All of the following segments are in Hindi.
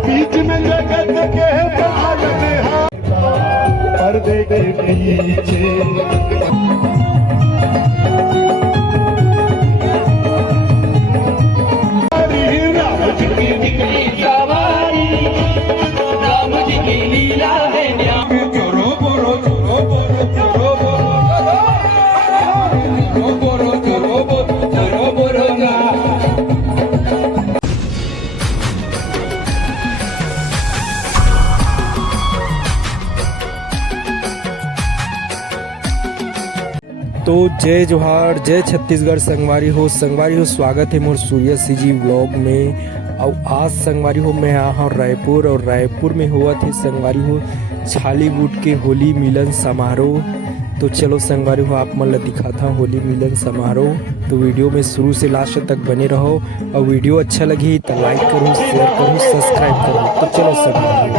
बीच में जगत के पर्दे के पीछे तो जय जोहार, जय छत्तीसगढ़। संगवारी हो स्वागत है मोर सूर्य सीजी व्लॉग में। और आज संगवारी हो मैं आया हूँ रायपुर, और रायपुर में हुआ थे संगवारी हो छालीवुड के होली मिलन समारोह। तो चलो संगवारी हो आप मन ला दिखाता हूँ होली मिलन समारोह। तो वीडियो में शुरू से लास्ट तक बने रहो, और वीडियो अच्छा लगी तो लाइक करो, शेयर करो, सब्सक्राइब करो। तो चलो संगवारी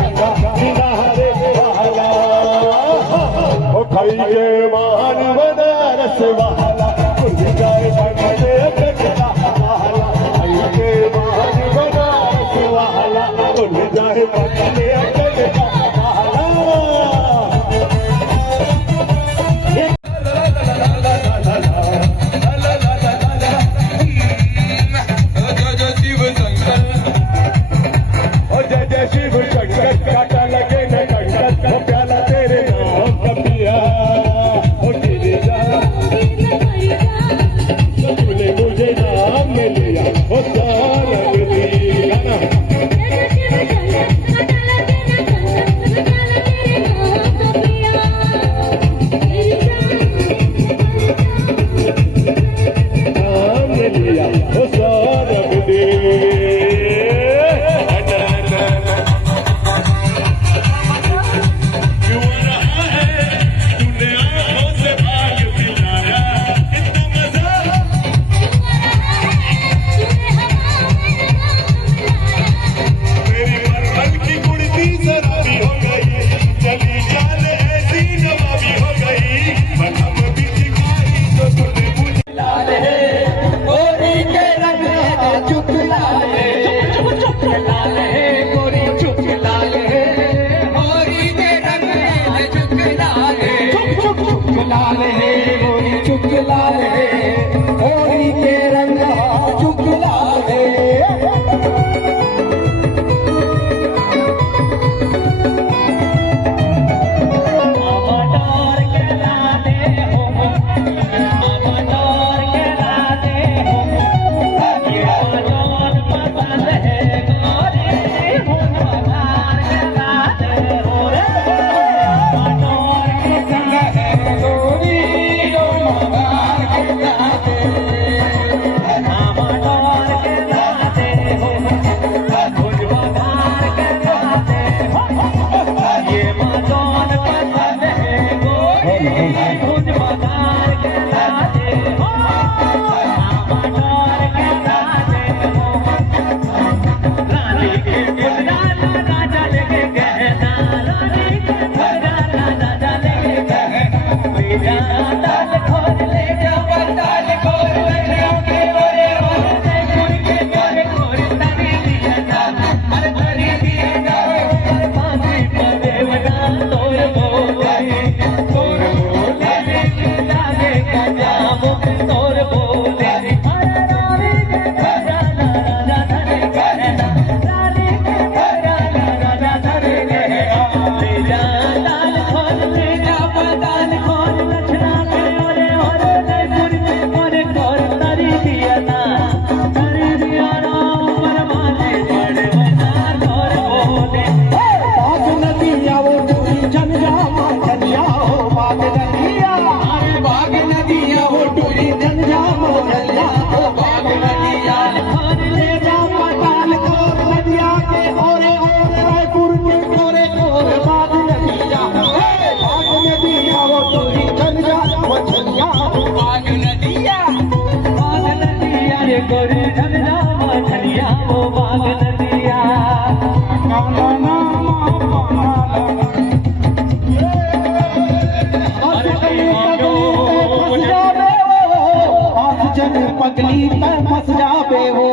पगली पे फंस जावे हो,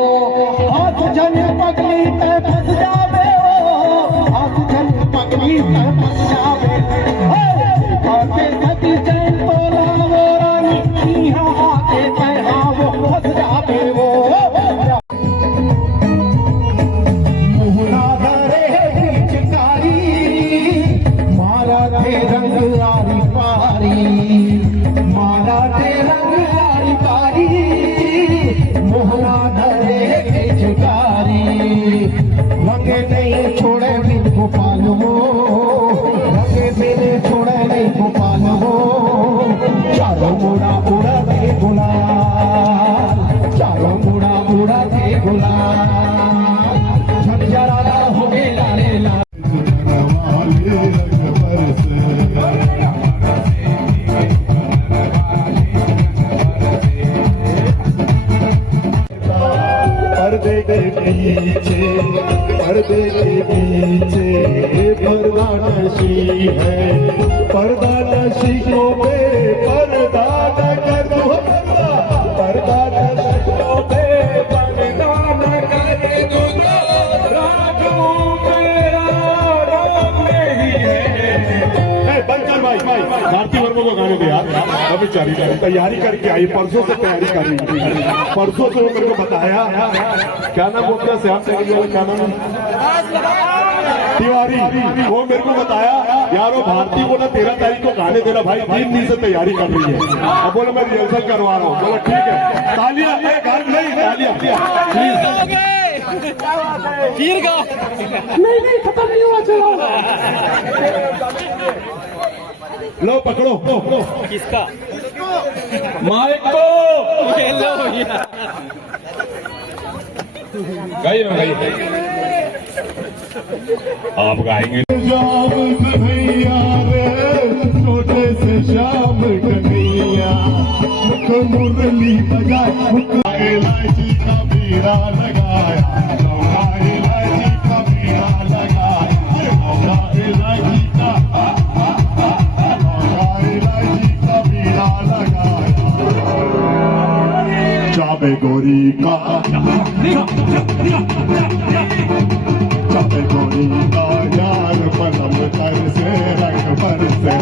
हाथ जन पगली पे फंस जावे हो, हाथ जन पगली पे फंस जावे हो। आके सती चैन तो लावो रानी, यहाँ आके पहनावो फंस जावे हो। मुहना धरे पिचकारी, मारा दे रंग आरी पारी, मारा दे रंग आरी पारी, मोहना धरे पिचकारी, रंगे नहीं छोड़े बिन गोपाल हो, रंगे बिन छोड़े नहीं गोपाल हो। चारों मुड़ा उड़ा के गुलाल, चारों मुड़ा उड़ा के गुलाल, झंझरा हो गए लाले लाल। वाले अकबर से पर्दे के पीछे, पर्दे के पीछे पर्दा नशी है, पर्दा नशी को बेपर्दा न कर दो, पर्दा नशी को बेपर्दा न कर दो, राजू मेरा राम नहीं है। बंकर भाई भारती वर्मा को गाने दे यार, अभी तैयारी करके आई, परसों से तैयारी कर रही थी, परसों से वो मेरे को बताया। क्या नाम बोलता है श्याम टेक्निकल वाला, क्या नाम है तिवारी, वो मेरे को बताया यार वो भारती को ना 13 तारीख को गाने देना भाई, 3 दिन से तैयारी कर रही है। अब बोला मैं रिहर्सल करवा रहा हूँ, बोला ठीक है, तालियां नहीं तालियां नहीं खत्म नहीं हुआ, चलो लो पकड़ो किसका माइक को गाइए ना गाइए, आप गाएंगे। शाम कन्हैया रे, छोटे से शाम कन्हैया, मुख मुरली बजाए, मुख इलायची का बीड़ा लगाया, लौंगा इलायची का बीड़ा लगाया, लौंगा इलायची का बीड़ा लगाया, चाबे गोरी का चाबे गोरी का यार पलम कर से रंग पर से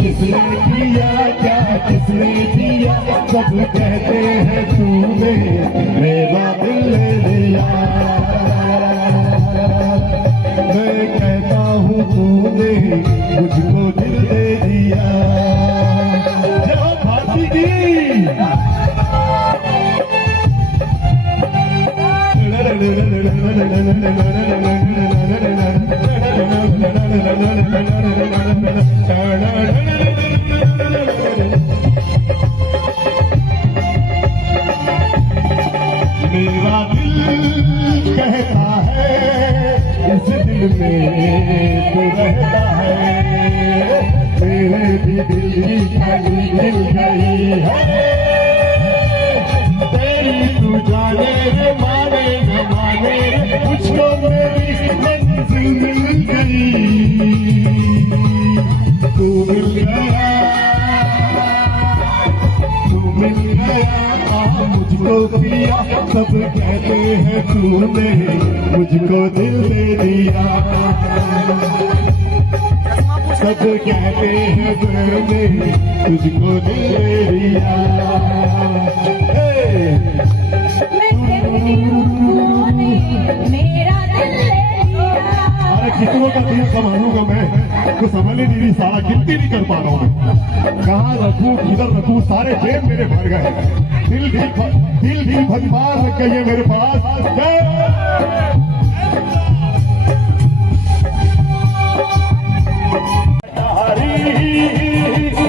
किसने दिया क्या किसने दिया सब कहते हैं तूने मेरा दिल ले लिया मैं कहता हूँ तूने मुझको दिल दे दिया जय भारती की मेरा दिल कहता है इस दिल में तू रहता है मेरे भी दिल की खाली मिल गई है तेरी तू जाने रे माने न माने मुझको मेरी मंजिल मिल गई तू मिल गया मुझको पिया सब कहते हैं तूने मुझको दिल दे दिया सब कहते हैं तूने तुझको दिल दे दिया अरे कितनों का दिल संभालूंगा मैं तो संभाल ही नहीं सारा गिनती नहीं कर पा रहा हूँ मैं कहाँ रखूं किधर रखूं सारे जेब मेरे भर गए दिल भगवान रख गई है मेरे पास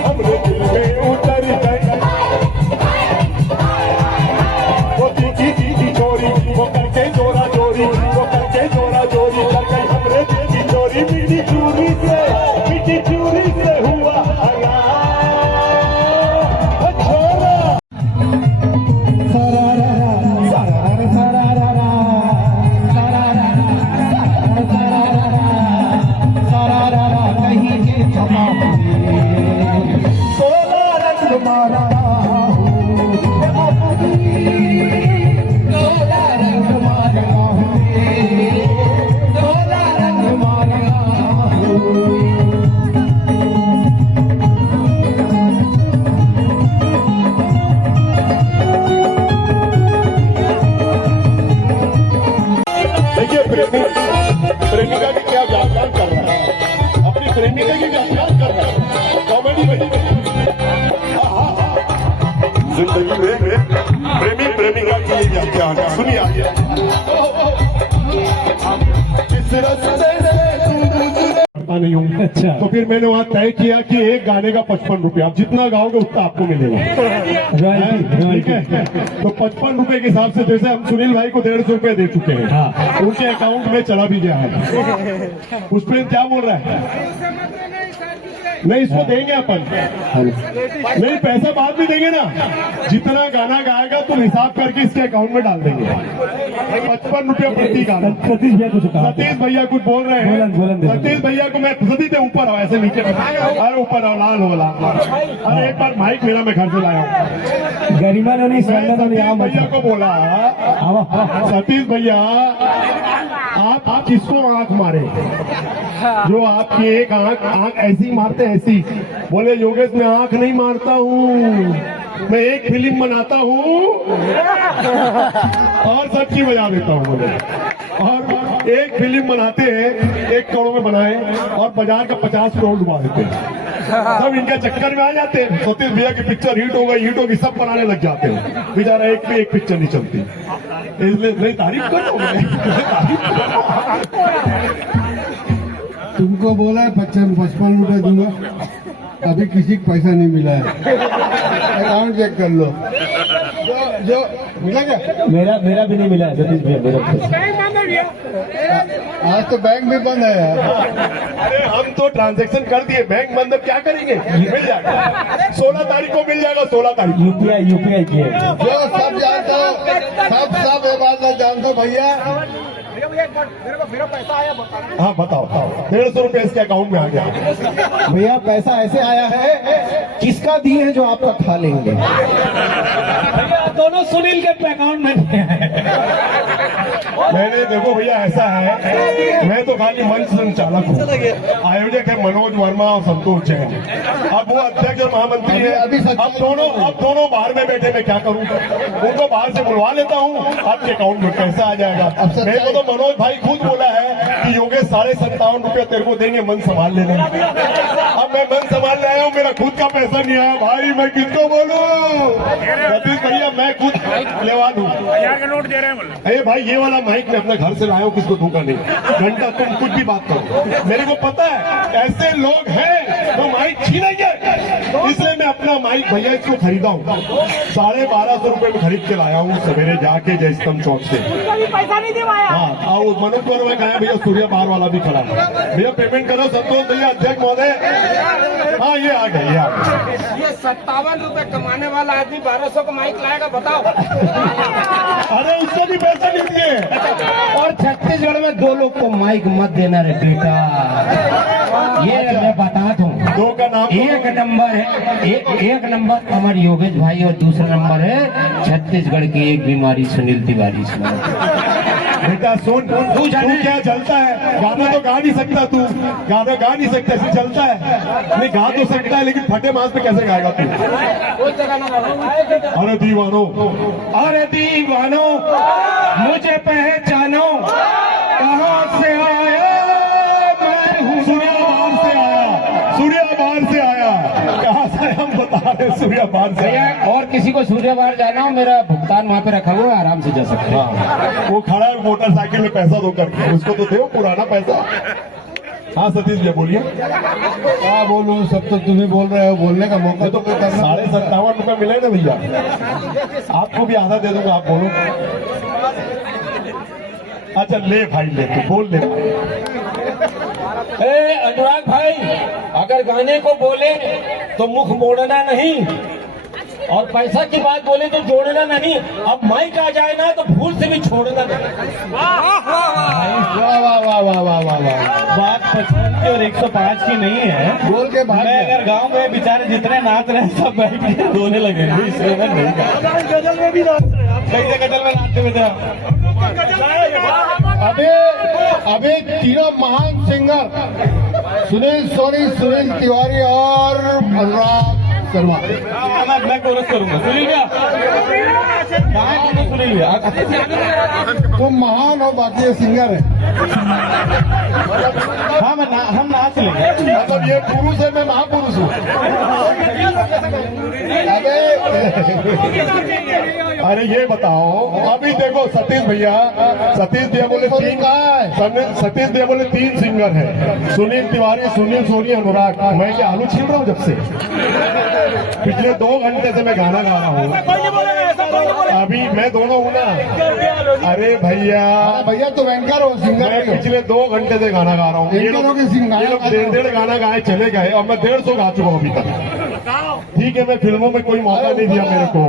हमरे दिल में उतर गई वो दीदी चोरी वो करके जोरा जोरी वो करके जोरा जोरी कर गई हमरे दिल की चोरी मिट्टी चूरी से हुआ प्रेमिका की क्या व्याख्यान कर रहा है अपनी प्रेमिका की व्याख्यान कर रहा है कॉमेडी में जिंदगी में प्रेमी प्रेमिका की व्याख्यान सुनिए आगे किस रास्ते से नहीं हूँ अच्छा तो फिर मैंने वहाँ तय किया कि एक गाने का 55 रुपये आप जितना गाओगे उतना आपको मिलेगा ठीक है तो 55 रुपए के हिसाब से जैसे हम सुनील भाई को 150 रुपए दे चुके हैं उनके अकाउंट में चला भी गया है पुष्पेंद्र क्या बोल रहा है नहीं इसको देंगे अपन नहीं पैसा बाद में देंगे ना जितना गाना गाएगा तुम हिसाब करके इसके अकाउंट में डाल देंगे 55 रुपया प्रति गाना सतीश भैया कुछ बोल रहे हैं सतीश भैया को मैं सतीश ऊपर आओ ऐसे नीचे अरे ऊपर आओ लाल होला अरे एक बार माइक मेरा मैं घर से लाया हूँ गरिमा ने नहीं भैया को बोला सतीश भैया आप किसको आंख मारे जो आपकी एक आंख ऐसी मारते ऐसी बोले योगेश मैं आंख नहीं मारता हूँ मैं एक फिल्म बनाता हूँ और सबकी बजा देता हूँ बोले और एक फिल्म बनाते हैं 1 करोड़ में बनाए और बाजार का 50 करोड़ डुबा देते हैं सब इनके चक्कर में आ जाते हैं सतीश भैया की पिक्चर हिट हो गई सब बनाने लग जाते हैं बेचारा एक पे एक पिक्चर नहीं चलती इसलिए नहीं तारीफ करो तुमको बोला है 55 रुपए दूंगा अभी किसी को पैसा नहीं मिला है अकाउंट चेक कर लो जो मिला क्या मेरा भी नहीं मिला है सतीश भैया मेरा आज तो बैंक भी बंद है यार अरे हम तो ट्रांजैक्शन कर दिए बैंक बंद क्या करेंगे मिल जाएगा 16 तारीख को मिल जाएगा 16 तारीख यूपीआई की है जो सब जानते हो सब ये बात जानते हो भैया मेरा पैसा आया हाँ बताओ 150 रुपए इसके अकाउंट में आ गया भैया पैसा ऐसे आया है किसका दिए है जो आपका खा लेंगे दोनों सुनील के अकाउंट में मैंने देखो भैया ऐसा है, मैं तो खाली मंच संचालक हूँ, आयोजक है मनोज वर्मा और संतोष जैन, अब वो अध्यक्ष और महामंत्री है। अब दोनों बाहर में बैठे, मैं क्या करूँ? उनको बाहर से बुलवा लेता हूँ, आपके अकाउंट में पैसा आ जाएगा। मेरे को तो मनोज भाई खुद बोला है कि योगेश 57.5 रुपया तेरे को देंगे, मन संभाल लेने। अब मैं मन संभाल ले आया हूँ, मेरा खुद का पैसा नहीं आया भाई, मैं किसको बोलूं? सतीश भैया मैं खुद लेवा दूं। अरे भाई ये वाला माइक मैं अपने घर से लाया हूँ, किसको दूंगा नहीं। घंटा तुम कुछ भी बात करो, मेरे को पता है ऐसे लोग हैं वो माइक छीनेंगे, इसलिए मैं अपना माइक भैया इसको खरीदा हूँ, 1250 रुपए में खरीद के लाया हूँ सवेरे जाके जयस्तंभ चौक से। पैसा नहीं दिवाया। हाँ और मनोज वर्मा कहा भैया सूर्य बार वाला भी खड़ा है, भैया पेमेंट करो संतोष भैया अध्यक्ष महोदय। हाँ ये आ गए, ये 57 रुपए कमाने वाला आदमी 1200 का माइक लाएगा, बताओ। अरे उसको भी पैसा नहीं दिए। और छत्तीसगढ़ में 2 लोग को माइक मत देना रे बेटा, ये मैं बता दूं। 2 का नाम एक नंबर है, एक नंबर अमर योगेश भाई और दूसरा नंबर है छत्तीसगढ़ की एक बीमारी सुनील तिवारी। बेटा सुन, तू क्या चलता है? गाना तो गा नहीं सकता तू, गाना गा नहीं सकता, ऐसे चलता है। नहीं गा तो सकता है लेकिन फटे मांस पे कैसे गाएगा तू? अरे दीवानो, अरे दीवानो मुझे पहचानो, कहाँ से आया मैं हूँ। सूर्याबार से आया, सूर्याबार से आया। कहाँ से हम बता रहे, सूर्याबार से आया। और किसी को सूर्यबार जाना हो, मेरा भुगतान वहाँ पे रखा हुआ है, आराम से जा सकते हैं। हाँ, वो खड़ा है मोटरसाइकिल में, पैसा दो करके उसको तो दो पुराना पैसा। हाँ सतीश जी बोलिए। क्या बोलूं, सब तो तुम्हें बोल रहे हो, बोलने का मौका तो 57.5 रुपए मिले ना भैया, आपको भी आधा दे दूंगा, आप बोलो। अच्छा ले भाई ले, तू बोल ले। अनुराग भाई, अगर गाने को बोले तो मुख मोड़ना नहीं, और पैसा की बात बोले तो जोड़ना नहीं। अब माइक आ जाए ना तो भूल से भी छोड़ना नहीं। वाह वाह वाह वाह वाह वाह वाह। बात 55 की और 105 की नहीं है। बोल के भाग मैं गया। अगर गांव में बेचारे जितने नाच रहे हैं सब बैठ के रोने लगे, इसलिए मैं नहीं गा। गजल में भी नाच रहे हैं। कैसे गजल में नाचते हुए थे? अभी तीनों महान सिंगर सुनील सोनी, सुनील तिवारी और अनुराग शर्मा। मैं कोरस करूंगा। सुनील भैया कहाँ है? सुनील भैया तुम महान हो, बाकी ये सिंगर है। हाँ हम नाच लेंगे। मतलब ये पुरुष है, मैं महापुरुष हूँ। अरे ये बताओ, अभी देखो सतीश भैया बोले 3, सतीश भैया बोले 3 सिंगर हैं, सुनील तिवारी, सुनील सोनी, अनुराग। मैं क्या आलू छील रहा हूँ जब से? पिछले 2 घंटे से मैं गाना गा रहा हूँ, अभी मैं दोनों हूँ ना। अरे भैया तो एंकर हो, सिंगर मैं नहीं हो। पिछले 2 घंटे से गाना गा रहा हूँ। ये लोग 1.5 गाना गाए चले गए और मैं 150 गा चुका हूँ अभी तक। ठीक है, मैं फिल्मों में कोई मौका नहीं दिया मेरे को।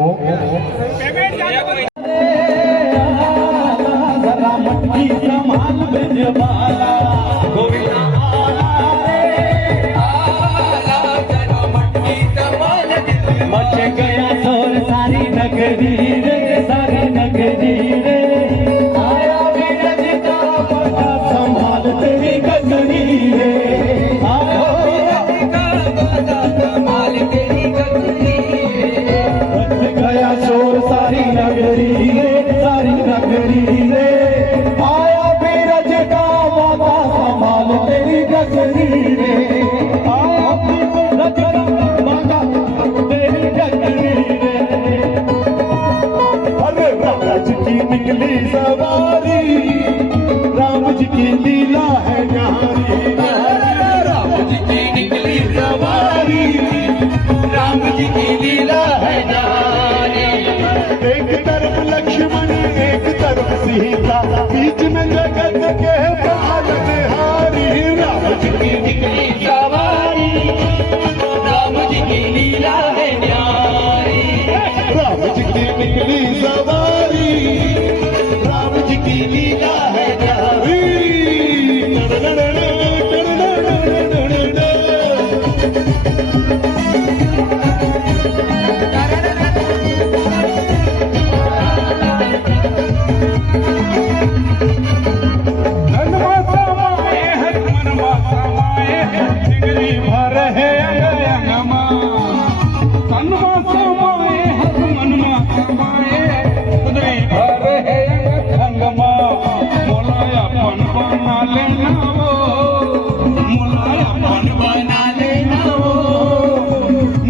मच गया शोर सारी नगरी रे, सारी नगरी रे, आया बीरज का बड़ा संभाल तेरी गगरी रे, आया बीरज का बड़ा संभाल तेरी गगरी रे, मच गया शोर सारी नगरी रे, सारी नगरी रे, आया बीरज का बड़ा संभाल तेरी गगरी रे, आया बीरज का बड़ा तेरी गगरी रे। अरे राम जी की निकली सवारी, राम जी की लीला है न्यारी। राम जी की निकली सवारी, राम जी की लीला है न्यारी। एक तरफ लक्ष्मण, एक तरफ सीता, बीच में जगत के पालनहारी। राम जी की निकली सवारी, राम जी की लीला है न्यारी। राम जी की निकली सवारी, राम जी की लीला है न्यारी। अपन बना लेना वो मुला अपन बना लेना वो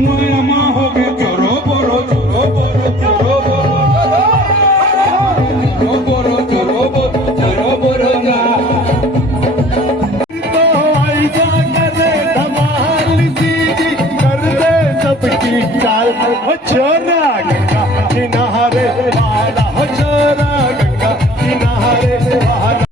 मुआ माँ हो गए चोरो बोरो चोरो बोरो चोरो बोरो चोरो बोरो चोरो बोरो ना तो ऐसा करे धमाल सीधी कर दे सबकी चाल हो छोरा गंगा किनारे वाला हो छोरा गंगा किनारे वाला